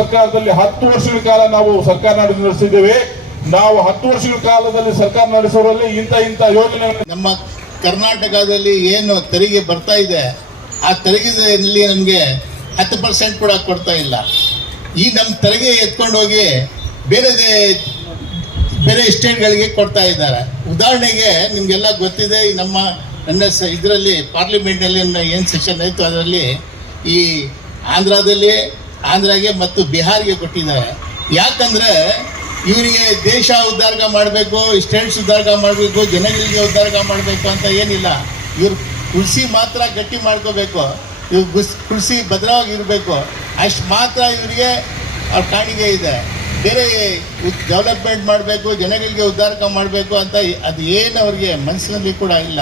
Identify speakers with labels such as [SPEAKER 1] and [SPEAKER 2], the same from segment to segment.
[SPEAKER 1] ಸರ್ಕಾರದಲ್ಲಿ ಹತ್ತು ವರ್ಷಗಳ ಕಾಲ ನಾವು ಸರ್ಕಾರ ನಡೆಸಿ ನಡೆಸಿದ್ದೇವೆ. ನಾವು ಹತ್ತು ವರ್ಷಗಳ ಕಾಲದಲ್ಲಿ ಸರ್ಕಾರ ನಡೆಸೋರಲ್ಲಿ ಇಂಥ ಇಂಥ ಯೋಜನೆ
[SPEAKER 2] ನಮ್ಮ ಕರ್ನಾಟಕದಲ್ಲಿ ಏನು ತೆರಿಗೆ ಬರ್ತಾ ಇದೆ, ಆ ತೆರಿಗೆಯಲ್ಲಿ ನಮಗೆ ಹತ್ತು ಪರ್ಸೆಂಟ್ ಕೂಡ ಕೊಡ್ತಾ ಇಲ್ಲ. ಈ ನಮ್ಮ ತೆರಿಗೆ ಎತ್ಕೊಂಡು ಹೋಗಿ ಬೇರೆ ಬೇರೆ ಸ್ಟೇಟ್ಗಳಿಗೆ ಕೊಡ್ತಾ ಇದ್ದಾರೆ. ಉದಾಹರಣೆಗೆ ನಿಮಗೆಲ್ಲ ಗೊತ್ತಿದೆ ನಮ್ಮ ನನ್ನ ಸ ಇದರಲ್ಲಿ ಪಾರ್ಲಿಮೆಂಟಲ್ಲಿ ಏನು ಸೆಷನ್ ಆಯಿತು, ಅದರಲ್ಲಿ ಈ ಆಂಧ್ರದಲ್ಲಿ ಆಂಧ್ರಾಗೆ ಮತ್ತು ಬಿಹಾರ್ಗೆ ಕೊಟ್ಟಿದ್ದಾರೆ. ಯಾಕಂದ್ರೆ ಇವರಿಗೆ ದೇಶ ಉದ್ಧಾರ ಮಾಡಬೇಕು, ಸ್ಟೇಟ್ಸ್ ಉದ್ಧಾರ ಮಾಡಬೇಕು, ಜನಗಳಿಗೆ ಉದ್ಧಾರ ಮಾಡಬೇಕು ಅಂತ ಏನಿಲ್ಲ. ಇವ್ರು ಕೃಷಿ ಮಾತ್ರ ಗಟ್ಟಿ ಮಾಡ್ಕೋಬೇಕು. ಇವ್ರು ಕೃಷಿ ಕೃಷಿ ಭದ್ರವಾಗಿರಬೇಕು ಅಷ್ಟು ಮಾತ್ರ ಇವರಿಗೆ ಅವ್ರ ಕಾಣಿಗೆ ಇದೆ. ಬೇರೆ ಡೆವಲಪ್ಮೆಂಟ್ ಮಾಡಬೇಕು, ಜನಗಳಿಗೆ ಉದ್ಧಾರಕ ಮಾಡಬೇಕು ಅಂತ ಅದು ಏನು ಅವ್ರಿಗೆ ಮನಸ್ಸಿನಲ್ಲಿ ಕೂಡ ಇಲ್ಲ.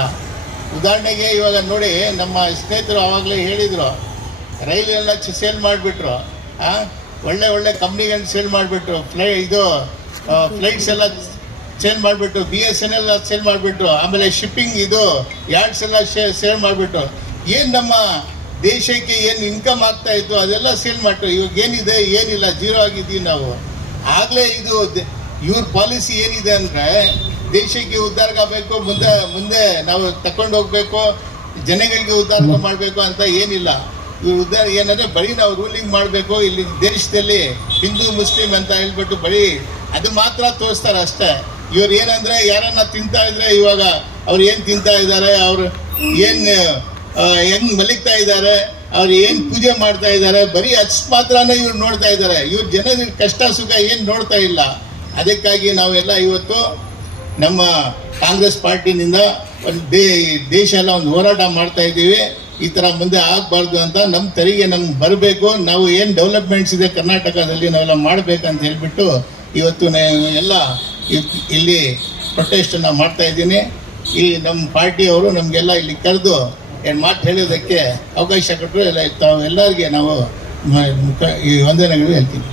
[SPEAKER 2] ಉದಾಹರಣೆಗೆ ಇವಾಗ ನೋಡಿ, ನಮ್ಮ ಸ್ನೇಹಿತರು ಆವಾಗಲೇ ಹೇಳಿದರು ರೈಲೆಲ್ಲ ಸೇಲ್ ಮಾಡಿಬಿಟ್ರು. ಒಳ್ಳೆ ಒಳ್ಳೆ ಕಂಪ್ನಿಗಳನ್ನ ಸೇಲ್ ಮಾಡಿಬಿಟ್ಟು, ಫ್ಲೈ ಇದು ಫ್ಲೈಟ್ಸ್ ಎಲ್ಲ ಸೇಲ್ ಮಾಡಿಬಿಟ್ಟು B S N L sale ಮಾಡಿಬಿಟ್ರು ಆಮೇಲೆ ಶಿಪ್ಪಿಂಗ್ ಇದು ಯಾರ್ಡ್ಸ್ ಎಲ್ಲ ಸೇಲ್ ಮಾಡಿಬಿಟ್ಟು, ಏನು ನಮ್ಮ ದೇಶಕ್ಕೆ ಏನು ಇನ್ಕಮ್ ಆಗ್ತಾ ಇತ್ತು ಅದೆಲ್ಲ ಸೇಲ್ ಮಾಡ್ತಾರೆ. ಇವಾಗ ಏನಿದೆ, ಏನಿಲ್ಲ ಜೀರೋ ಆಗಿದ್ದೀವಿ ನಾವು. ಆಗಲೇ ಇದು ಇವ್ರ ಪಾಲಿಸಿ ಏನಿದೆ ಅಂದರೆ, ದೇಶಕ್ಕೆ ಉದ್ದಾರಗಬೇಕು ಮುಂದೆ ಮುಂದೆ ನಾವು ತಕೊಂಡು ಹೋಗಬೇಕು, ಜನಗಳಿಗೆ ಉದ್ಧಾರ ಮಾಡಬೇಕು ಅಂತ ಏನಿಲ್ಲ. ಇವ್ರ ಏನಂದ್ರೆ ಏನಂದರೆ ಬರೀ ನಾವು ರೂಲಿಂಗ್ ಮಾಡಬೇಕು, ಇಲ್ಲಿ ದೇಶದಲ್ಲಿ ಹಿಂದೂ, ಮುಸ್ಲಿಂ ಅಂತ ಹೇಳ್ಬಿಟ್ಟು ಬರೀ ಅದು ಮಾತ್ರ ತೋರಿಸ್ತಾರೆ ಅಷ್ಟೇ. ಇವ್ರು ಏನಂದರೆ ಯಾರನ್ನ ತಿಂತಾ ಇದ್ರೆ ಇವಾಗ ಅವ್ರು ಏನು ತಿಂತಾ ಇದ್ದಾರೆ, ಅವ್ರು ಏನು ಹೆಂಗ್ ಮಲಗ್ತಾ ಇದ್ದಾರೆ, ಅವ್ರು ಏನು ಪೂಜೆ ಮಾಡ್ತಾ ಇದ್ದಾರೆ, ಬರೀ ಅಷ್ಟು ಮಾತ್ರನೇ ಇವ್ರು ನೋಡ್ತಾ ಇದ್ದಾರೆ. ಇವ್ರ ಜನದ ಕಷ್ಟ ಸುಖ ಏನು ನೋಡ್ತಾ ಇಲ್ಲ. ಅದಕ್ಕಾಗಿ ನಾವೆಲ್ಲ ಇವತ್ತು ನಮ್ಮ ಕಾಂಗ್ರೆಸ್ ಪಾರ್ಟಿನಿಂದ ಒಂದು ದೇಶ ಎಲ್ಲ ಒಂದು ಹೋರಾಟ ಮಾಡ್ತಾ ಇದ್ದೀವಿ. ಈ ಥರ ಮುಂದೆ ಆಗಬಾರ್ದು ಅಂತ ನಮ್ಮ ತೆರಿಗೆ ನಮ್ಗೆ ಬರಬೇಕು. ನಾವು ಏನು ಡೆವಲಪ್ಮೆಂಟ್ಸ್ ಇದೆ ಕರ್ನಾಟಕದಲ್ಲಿ ನಾವೆಲ್ಲ ಮಾಡ್ಬೇಕಂತ ಹೇಳ್ಬಿಟ್ಟು ಇವತ್ತು ಎಲ್ಲ ಇಲ್ಲಿ ಇಲ್ಲಿ ಪ್ರೊಟೆಸ್ಟನ್ನು ಮಾಡ್ತಾ ಇದ್ದೀನಿ. ಈ ನಮ್ಮ ಪಾರ್ಟಿಯವರು ನಮಗೆಲ್ಲ ಇಲ್ಲಿ ಕರೆದು ಏನು ಮಾತು ಹೇಳೋದಕ್ಕೆ ಅವಕಾಶ ಕೊಟ್ಟರು ಎಲ್ಲ ತಾವು ಎಲ್ಲರಿಗೆ ನಾವು ಈ ವಂದನೆಗಳು ಹೇಳ್ತೀನಿ.